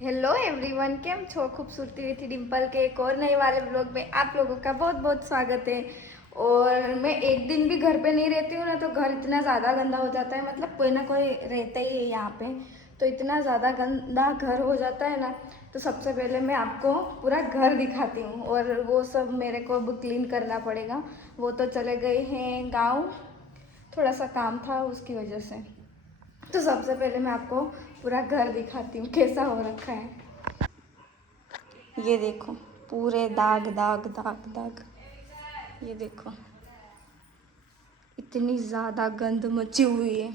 Hello everyone, केम छो खूबसूरती हुई थी डिम्पल के एक और नए वाले ब्लॉग में आप लोगों का बहुत बहुत स्वागत है। और मैं एक दिन भी घर पे नहीं रहती हूँ ना, तो घर इतना ज़्यादा गंदा हो जाता है। मतलब कोई ना कोई रहता ही है यहाँ पे, तो इतना ज़्यादा गंदा घर हो जाता है ना। तो सबसे पहले मैं आपको पूरा घर दिखाती हूँ, और वो सब मेरे को अब क्लीन करना पड़ेगा। वो तो चले गए हैं गाँव, थोड़ा सा काम था उसकी वजह से। तो सबसे पहले मैं आपको पूरा घर दिखाती हूँ कैसा हो रखा है। ये देखो, पूरे दाग दाग दाग दाग। ये देखो, इतनी ज़्यादा गंद मची हुई है।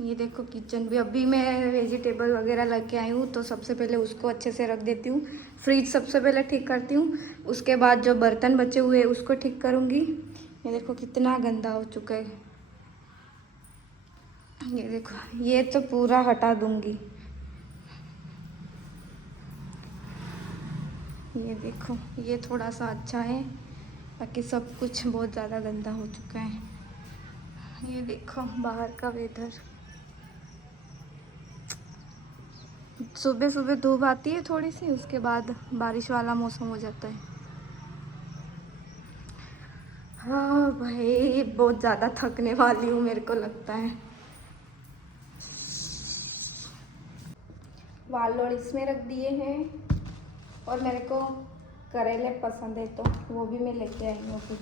ये देखो, किचन भी अभी मैं वेजिटेबल वगैरह लेके आई हूँ, तो सबसे पहले उसको अच्छे से रख देती हूँ। फ्रिज सबसे पहले ठीक करती हूँ, उसके बाद जो बर्तन बचे हुए हैं उसको ठीक करूँगी। ये देखो कितना गंदा हो चुका है। ये देखो, ये तो पूरा हटा दूँगी। ये देखो, ये थोड़ा सा अच्छा है, बाकी सब कुछ बहुत ज़्यादा गंदा हो चुका है। ये देखो बाहर का वेदर, सुबह सुबह धूप आती है थोड़ी सी, उसके बाद बारिश वाला मौसम हो जाता है। हाँ भाई, बहुत ज़्यादा थकने वाली हूँ मेरे को लगता है। वालोड़ इसमें रख दिए हैं, और मेरे को करेले पसंद है तो वो भी मैं लेके आई हूँ कुछ।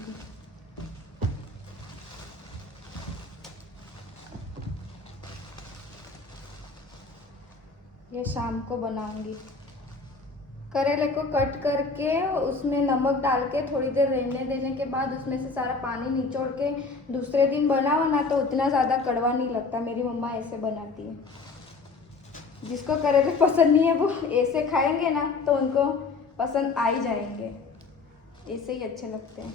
ये शाम को बनाऊंगी। करेले को कट करके उसमें नमक डाल के थोड़ी देर रहने देने के बाद उसमें से सारा पानी निचोड़ के दूसरे दिन बनाओ ना, तो उतना ज़्यादा कड़वा नहीं लगता। मेरी मम्मा ऐसे बनाती है। जिसको करेले पसंद नहीं है वो ऐसे खाएंगे ना, तो उनको पसंद आ ही जाएंगे। ऐसे ही अच्छे लगते हैं।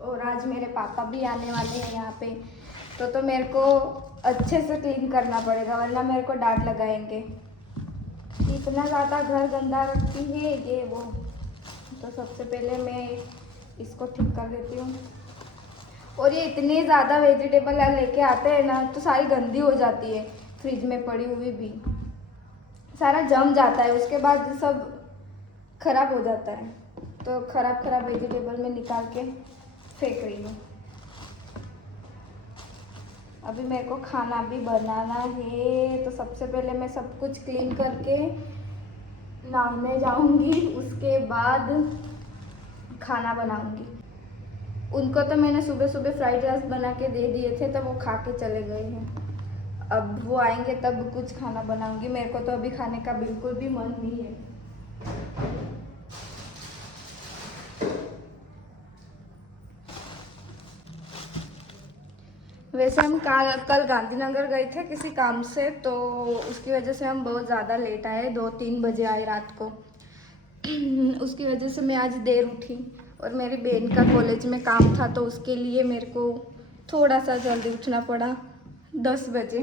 और आज मेरे पापा भी आने वाले हैं यहाँ पे, तो मेरे को अच्छे से क्लीन करना पड़ेगा, वरना मेरे को डांट लगाएंगे। इतना ज़्यादा घर गंदा रखती है ये वो। तो सबसे पहले मैं इसको ठीक कर देती हूँ। और ये इतने ज़्यादा वेजिटेबल लेके आते हैं ना, तो सारी गंदी हो जाती है। फ्रिज में पड़ी हुई भी सारा जम जाता है, उसके बाद सब खराब हो जाता है। तो खराब खराब वेजिटेबल में निकाल के फेंक रही हूँ। अभी मेरे को खाना भी बनाना है, तो सबसे पहले मैं सब कुछ क्लीन करके नहाने जाऊंगी, उसके बाद खाना बनाऊंगी। उनको तो मैंने सुबह सुबह फ्राइड राइस बना के दे दिए थे, तो वो खा के चले गए हैं। अब वो आएंगे तब कुछ खाना बनाऊंगी। मेरे को तो अभी खाने का बिल्कुल भी मन नहीं है। वैसे हम कल गांधीनगर गए थे किसी काम से, तो उसकी वजह से हम बहुत ज़्यादा लेट आए, 2-3 बजे आए रात को। उसकी वजह से मैं आज देर उठी, और मेरी बहन का कॉलेज में काम था, तो उसके लिए मेरे को थोड़ा सा जल्दी उठना पड़ा, 10 बजे।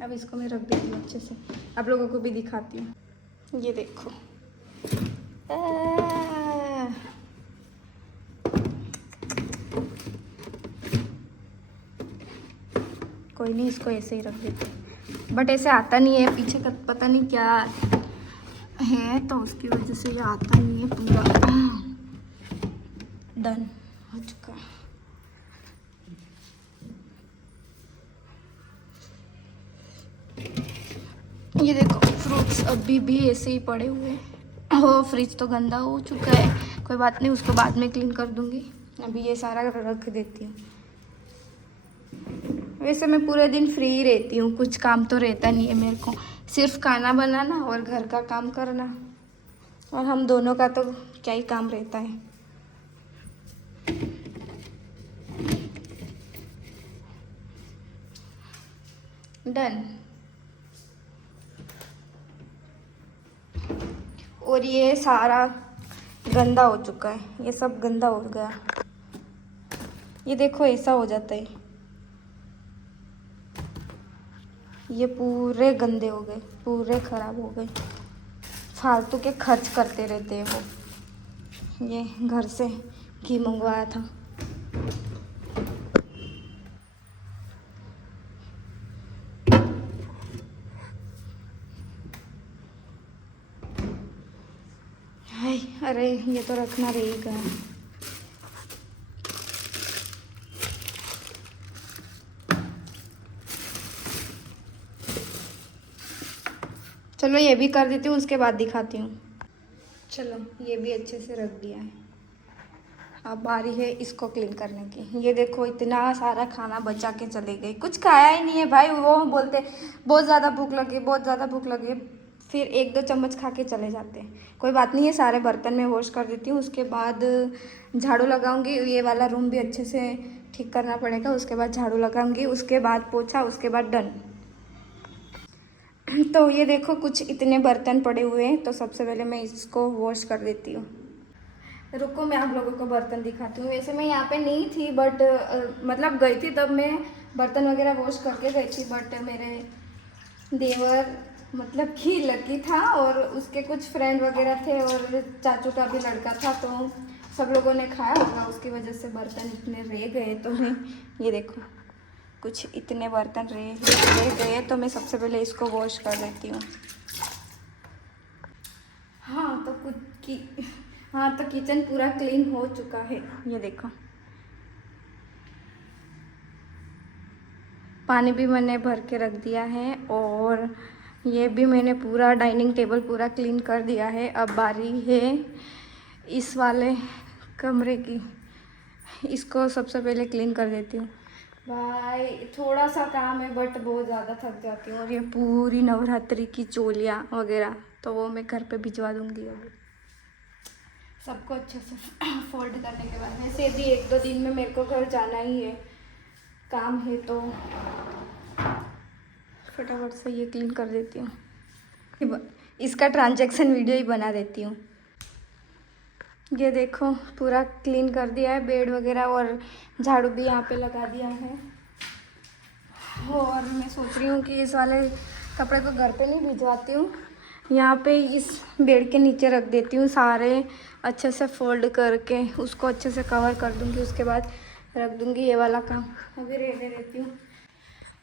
अब इसको मैं रख देती हूँ अच्छे से, आप लोगों को भी दिखाती हूँ। ये देखो, कोई नहीं, इसको ऐसे ही रख देते हैं। बट ऐसे आता नहीं है, पीछे का पता नहीं क्या है, तो उसकी वजह से ये आता नहीं है पूरा। डन हो चुका। ये देखो, फ्रूट्स अभी भी ऐसे ही पड़े हुए हैं। हो, फ्रिज तो गंदा हो चुका है, कोई बात नहीं, उसको बाद में क्लीन कर दूंगी। अभी ये सारा रख देती हूँ। वैसे मैं पूरे दिन फ्री ही रहती हूँ, कुछ काम तो रहता नहीं है मेरे को, सिर्फ खाना बनाना और घर का काम करना। और हम दोनों का तो क्या ही काम रहता है। डन। और ये सारा गंदा हो चुका है, ये सब गंदा हो गया। ये देखो, ऐसा हो जाता है। ये पूरे गंदे हो गए, पूरे खराब हो गए। फालतू के खर्च करते रहते हैं वो। ये घर से घी मंगवाया था, हाय, अरे ये तो रखना रहेगा। चलो ये भी कर देती हूँ, उसके बाद दिखाती हूँ। चलो ये भी अच्छे से रख दिया है। अब बारी है इसको क्लीन करने की। ये देखो इतना सारा खाना बचा के चले गए, कुछ खाया ही नहीं है भाई। वो बोलते बहुत ज़्यादा भूख लगी, बहुत ज़्यादा भूख लगी, फिर 1-2 चम्मच खा के चले जाते हैं। कोई बात नहीं है, सारे बर्तन में वॉश कर देती हूँ, उसके बाद झाड़ू लगाऊंगी। ये वाला रूम भी अच्छे से ठीक करना पड़ेगा, उसके बाद झाड़ू लगाऊंगी, उसके बाद पोछा, उसके बाद डन। तो ये देखो कुछ इतने बर्तन पड़े हुए हैं, तो सबसे पहले मैं इसको वॉश कर देती हूँ। रुको मैं आप लोगों को बर्तन दिखाती हूँ। वैसे मैं यहाँ पे नहीं थी, बट मतलब गई थी तब मैं बर्तन वगैरह वॉश करके गई थी, बट मेरे देवर मतलब कि लकी था और उसके कुछ फ्रेंड वगैरह थे और चाचू का भी लड़का था, तो सब लोगों ने खाया होगा, उसकी वजह से बर्तन इतने रह गए। तो मैं ये देखो कुछ इतने बर्तन रह गए, तो मैं सबसे पहले इसको वॉश कर देती हूँ। हाँ तो किचन पूरा क्लीन हो चुका है। ये देखो पानी भी मैंने भर के रख दिया है और ये भी मैंने पूरा डाइनिंग टेबल पूरा क्लीन कर दिया है। अब बारी है इस वाले कमरे की, इसको सबसे पहले क्लीन कर देती हूँ। भाई थोड़ा सा काम है बट बहुत ज़्यादा थक जाती हूँ। और ये पूरी नवरात्रि की चोलियाँ वगैरह तो वो मैं घर पे भिजवा दूँगी अभी सबको अच्छे से फोल्ड करने के बाद। वैसे भी 1-2 दिन में मेरे को घर जाना ही है, काम है, तो फटाफट से ये क्लीन कर देती हूँ। इसका ट्रांजैक्शन वीडियो ही बना देती हूँ। ये देखो पूरा क्लीन कर दिया है बेड वगैरह, और झाड़ू भी यहाँ पे लगा दिया है। और मैं सोच रही हूँ कि इस वाले कपड़े को घर पे नहीं भिजवाती हूँ, यहाँ पे इस बेड के नीचे रख देती हूँ, सारे अच्छे से फोल्ड करके उसको अच्छे से कवर कर दूँगी, उसके बाद रख दूँगी। ये वाला काम अभी रहने देती हूँ।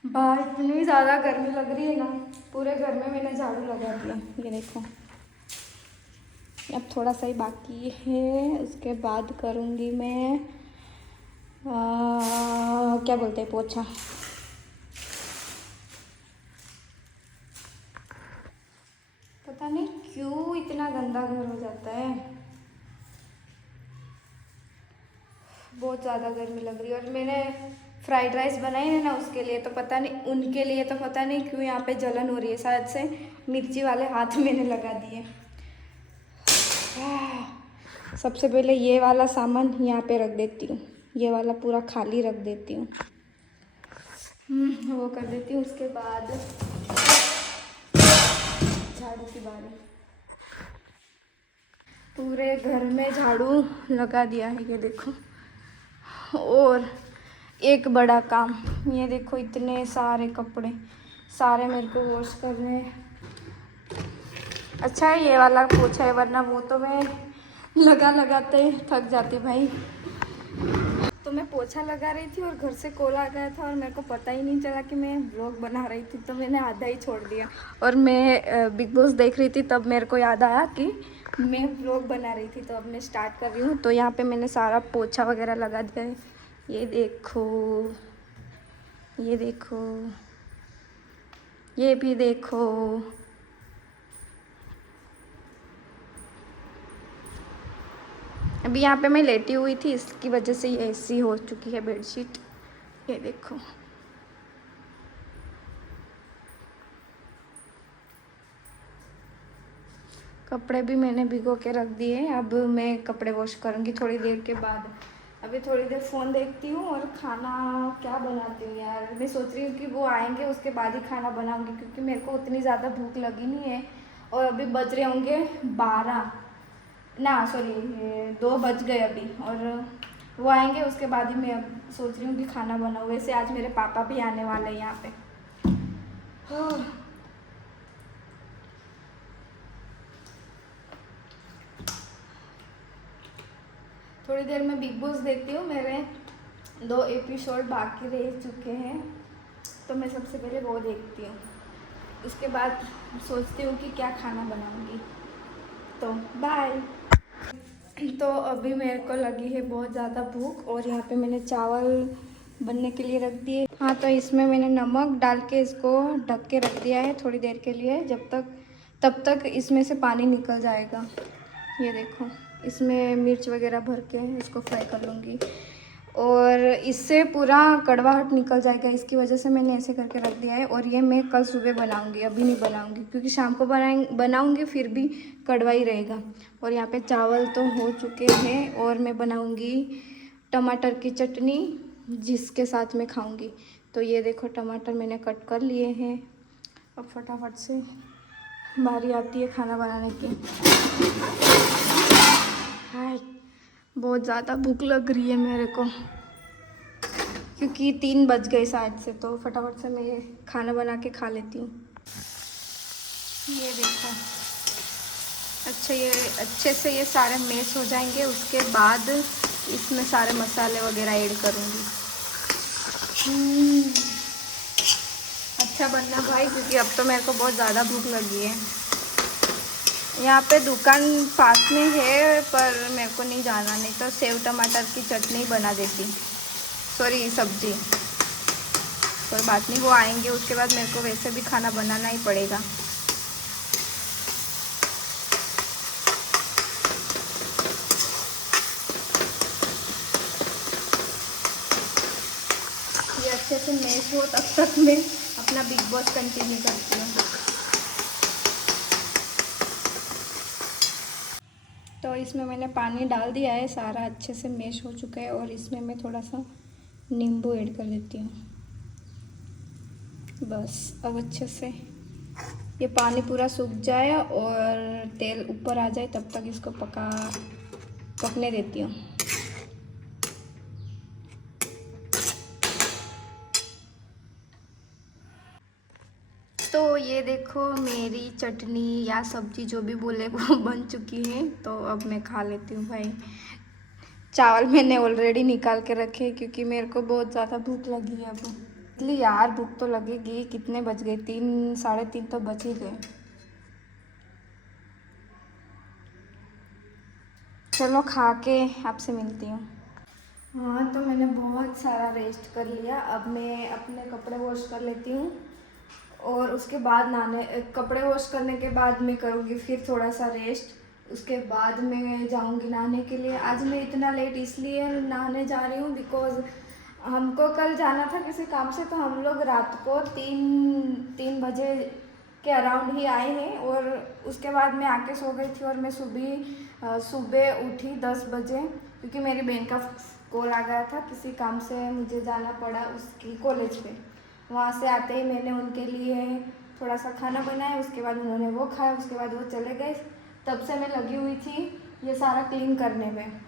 बाहर इतनी ज़्यादा गर्मी लग रही है ना, पूरे घर में मैंने झाड़ू लगा दिया। ये देखो अब थोड़ा सा ही बाकी है, उसके बाद करूँगी मैं क्या बोलते हैं, पोछा। पता नहीं क्यों इतना गंदा घर हो जाता है, बहुत ज़्यादा गर्मी लग रही है। और मैंने फ्राइड राइस बनाई है ना, उसके लिए तो पता नहीं, उनके लिए तो पता नहीं क्यों यहाँ पे जलन हो रही है, शायद से मिर्ची वाले हाथ मैंने लगा दिए। सबसे पहले ये वाला सामान यहाँ पे रख देती हूँ, ये वाला पूरा खाली रख देती हूँ, वो कर देती हूँ। उसके बाद झाड़ू की बारी, पूरे घर में झाड़ू लगा दिया है। ये देखो, और एक बड़ा काम, ये देखो इतने सारे कपड़े सारे मेरे को वॉश करने हैं। अच्छा है ये वाला पोछा है, वरना वो तो मैं लगाते थक जाती भाई। तो मैं पोछा लगा रही थी और घर से कॉल आ गया था और मेरे को पता ही नहीं चला कि मैं व्लॉग बना रही थी, तो मैंने आधा ही छोड़ दिया। और मैं बिग बॉस देख रही थी, तब मेरे को याद आया कि मैं व्लॉग बना रही थी, तो अब मैं स्टार्ट कर रही हूँ। तो यहाँ पे मैंने सारा पोछा वगैरह लगा दिया है। ये देखो, ये देखो, ये भी देखो। अभी यहाँ पे मैं लेटी हुई थी, इसकी वजह से ये ऐसी हो चुकी है बेडशीट। ये देखो, कपड़े भी मैंने भिगो के रख दिए। अब मैं कपड़े वॉश करूँगी थोड़ी देर के बाद। अभी थोड़ी देर फ़ोन देखती हूँ और खाना क्या बनाती हूँ यार। मैं सोच रही हूँ कि वो आएंगे उसके बाद ही खाना बनाऊँगी, क्योंकि मेरे को उतनी ज़्यादा भूख लगी नहीं है। और अभी बज रहे होंगे 12, ना सॉरी 2 बज गए अभी, और वो आएंगे उसके बाद ही मैं अब सोच रही हूँ कि खाना बनाऊँ। वैसे आज मेरे पापा भी आने वाले हैं यहाँ पे। थोड़ी देर में बिग बॉस देखती हूँ। मेरे 2 एपिसोड बाकी रह चुके हैं, तो मैं सबसे पहले वो देखती हूँ। उसके बाद सोचती हूँ कि क्या खाना बनाऊँगी। तो बाय। तो अभी मेरे को लगी है बहुत ज़्यादा भूख, और यहाँ पे मैंने चावल बनने के लिए रख दिए। हाँ, तो इसमें मैंने नमक डाल के इसको ढक के रख दिया है थोड़ी देर के लिए, तब तक इसमें से पानी निकल जाएगा। ये देखो, इसमें मिर्च वगैरह भर के इसको फ्राई कर लूँगी, और इससे पूरा कड़वाहट निकल जाएगा। इसकी वजह से मैंने ऐसे करके रख दिया है, और ये मैं कल सुबह बनाऊंगी, अभी नहीं बनाऊंगी, क्योंकि शाम को बनाऊंगी फिर भी कड़वा ही रहेगा। और यहाँ पे चावल तो हो चुके हैं, और मैं बनाऊंगी टमाटर की चटनी, जिसके साथ मैं खाऊंगी। तो ये देखो, टमाटर मैंने कट कर लिए हैं। अब फटाफट से बारी आती है खाना बनाने की। हाय, बहुत ज़्यादा भूख लग रही है मेरे को, क्योंकि 3 बज गए शायद से, तो फटाफट से मैं ये खाना बना के खा लेती हूँ। ये देखो, अच्छा, ये अच्छे से ये सारे मैश हो जाएंगे, उसके बाद इसमें सारे मसाले वगैरह ऐड करूँगी। अच्छा बनना भाई, क्योंकि अब तो मेरे को बहुत ज़्यादा भूख लगी है। यहाँ पे दुकान पास में है, पर मेरे को नहीं जाना, नहीं तो सेव टमाटर की चटनी बना देती, सॉरी सब्जी। कोई बात नहीं, वो आएंगे उसके बाद मेरे को वैसे भी खाना बनाना ही पड़ेगा। ये अच्छे से मैश हो, तब तक मैं अपना बिग बॉस कंटिन्यू करती हूँ। तो इसमें मैंने पानी डाल दिया है, सारा अच्छे से मैश हो चुका है, और इसमें मैं थोड़ा सा नींबू ऐड कर देती हूँ। बस अब अच्छे से ये पानी पूरा सूख जाए और तेल ऊपर आ जाए, तब तक इसको पकने देती हूँ। तो ये देखो, मेरी चटनी या सब्जी जो भी बोले वो बन चुकी है। तो अब मैं खा लेती हूँ भाई। चावल मैंने ऑलरेडी निकाल के रखे, क्योंकि मेरे को बहुत ज़्यादा भूख लगी है अब। इसलिए यार, भूख तो लगेगी। कितने बज गए? 3, 3:30 तो बज ही गए। चलो खा के आपसे मिलती हूँ। हाँ, तो मैंने बहुत सारा रेस्ट कर लिया। अब मैं अपने कपड़े वॉश कर लेती हूँ, और उसके बाद कपड़े वॉश करने के बाद मैं करूँगी फिर थोड़ा सा रेस्ट। उसके बाद मैं जाऊँगी नहाने के लिए। आज मैं इतना लेट इसलिए नहाने जा रही हूँ, बिकॉज़ हमको कल जाना था किसी काम से, तो हम लोग रात को 3 बजे के अराउंड ही आए हैं, और उसके बाद मैं आके सो गई थी, और मैं सुबह उठी 10 बजे, क्योंकि मेरी बहन का कॉल आ गया था। किसी काम से मुझे जाना पड़ा उसकी कॉलेज पे। वहाँ से आते ही मैंने उनके लिए थोड़ा सा खाना बनाया, उसके बाद उन्होंने वो खाया, उसके बाद वो चले गए। तब से मैं लगी हुई थी ये सारा क्लीन करने में।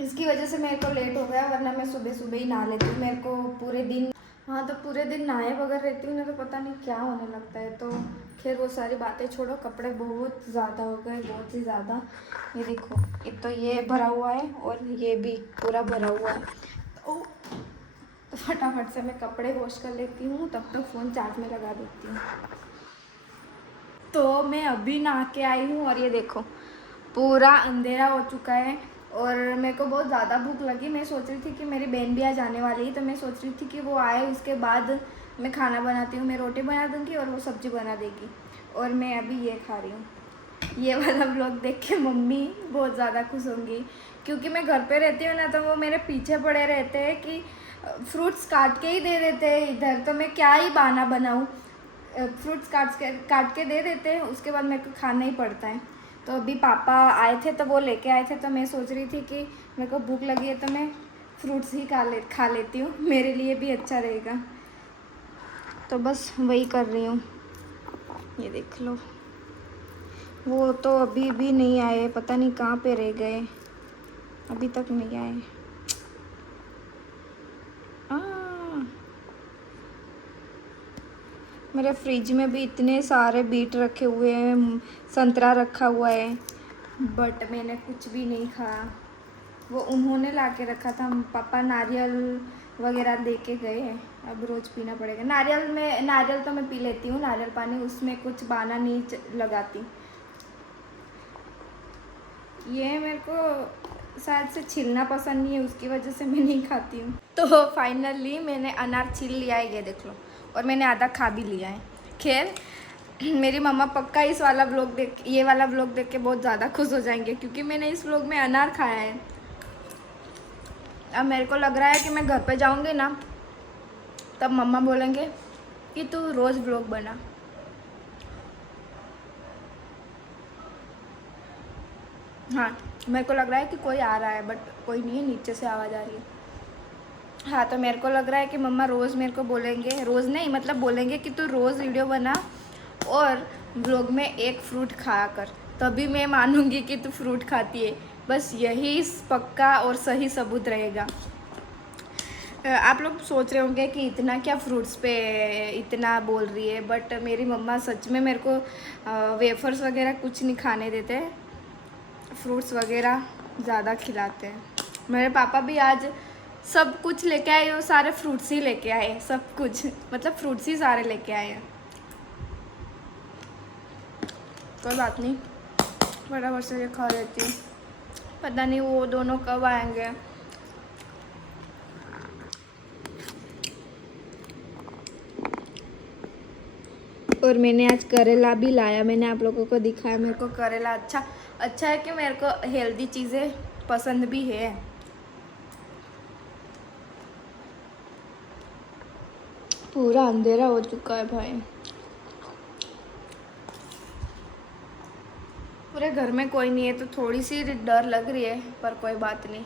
इसकी वजह से मेरे को लेट हो गया, वरना मैं सुबह सुबह ही नहा लेती हूँ। मेरे को पूरे दिन, हाँ, तो पूरे दिन नहाए बगैर रहती हूँ ना, तो पता नहीं क्या होने लगता है। तो खैर वो सारी बातें छोड़ो। कपड़े बहुत ज़्यादा हो गए, बहुत ही ज़्यादा। ये देखो, एक तो ये भरा हुआ है, और ये भी पूरा भरा हुआ है। तो फटाफट से मैं कपड़े वॉश कर लेती हूँ, तब तक फ़ोन चार्ज में लगा देती हूँ। तो मैं अभी नहा के आई हूँ, और ये देखो पूरा अंधेरा हो चुका है, और मेरे को बहुत ज़्यादा भूख लगी। मैं सोच रही थी कि मेरी बहन भी आज आने वाली है, तो मैं सोच रही थी कि वो आए, उसके बाद मैं खाना बनाती हूँ। मैं रोटी बना दूँगी और वो सब्ज़ी बना देगी, और मैं अभी ये खा रही हूँ। ये वाला व्लॉग देख के मम्मी बहुत ज़्यादा खुश होंगी, क्योंकि मैं घर पे रहती हूँ ना, तो वो मेरे पीछे पड़े रहते हैं कि फ्रूट्स काट के ही दे देते हैं इधर, तो मैं क्या ही बहाना बनाऊँ। फ्रूट्स काट के दे देते हैं, उसके बाद मेरे को खाना ही पड़ता है। तो अभी पापा आए थे, तो वो लेके आए थे, तो मैं सोच रही थी कि मेरे को भूख लगी है, तो मैं फ्रूट्स ही खा लेती हूँ, मेरे लिए भी अच्छा रहेगा। तो बस वही कर रही हूँ। ये देख लो, वो तो अभी भी नहीं आए, पता नहीं कहाँ पे रह गए, अभी तक नहीं आए। मेरे फ्रिज में भी इतने सारे बीट रखे हुए हैं, संतरा रखा हुआ है, बट मैंने कुछ भी नहीं खाया। वो उन्होंने ला के रखा था। पापा नारियल वगैरह दे के गए हैं, अब रोज़ पीना पड़ेगा। नारियल तो मैं पी लेती हूँ, नारियल पानी, उसमें कुछ बहाना नहीं लगाती। ये मेरे को शायद से छीलना पसंद नहीं है, उसकी वजह से मैं नहीं खाती हूँ। तो फाइनली मैंने अनार छील लिया है, ये देख लो, और मैंने आधा खा भी लिया है। खैर, मेरी मम्मा पक्का ये वाला व्लॉग देख के बहुत ज़्यादा खुश हो जाएंगे, क्योंकि मैंने इस व्लॉग में अनार खाया है। अब मेरे को लग रहा है कि मैं घर पे जाऊंगी ना, तब मम्मा बोलेंगे कि तू रोज़ व्लॉग बना। हाँ, मेरे को लग रहा है कि कोई आ रहा है, बट कोई नहीं है, नीचे से आवाज़ आ रही है। हाँ, तो मेरे को लग रहा है कि मम्मा रोज़ मेरे को बोलेंगे, रोज़ नहीं मतलब बोलेंगे कि तू रोज़ वीडियो बना और व्लॉग में एक फ्रूट खाया कर, तभी मैं मानूंगी कि तू फ्रूट खाती है। बस यही पक्का और सही सबूत रहेगा। आप लोग सोच रहे होंगे कि इतना क्या फ्रूट्स पे इतना बोल रही है, बट मेरी मम्मा सच में मेरे को वेफर्स वगैरह कुछ नहीं खाने देते, फ्रूट्स वगैरह ज़्यादा खिलाते हैं। मेरे पापा भी आज सब कुछ लेके आए, वो सारे फ्रूट्स ही लेके आए, सब कुछ मतलब फ्रूट्स ही सारे लेके आए हैं। कोई बात नहीं, फटाफट से ये खा लेती हूँ, पता नहीं वो दोनों कब आएंगे। और मैंने आज करेला भी लाया, मैंने आप लोगों को दिखाया। मेरे को करेला अच्छा है कि मेरे को हेल्दी चीज़ें पसंद भी है। पूरा अंधेरा हो चुका है भाई, पूरे घर में कोई नहीं है, तो थोड़ी सी डर लग रही है, पर कोई बात नहीं।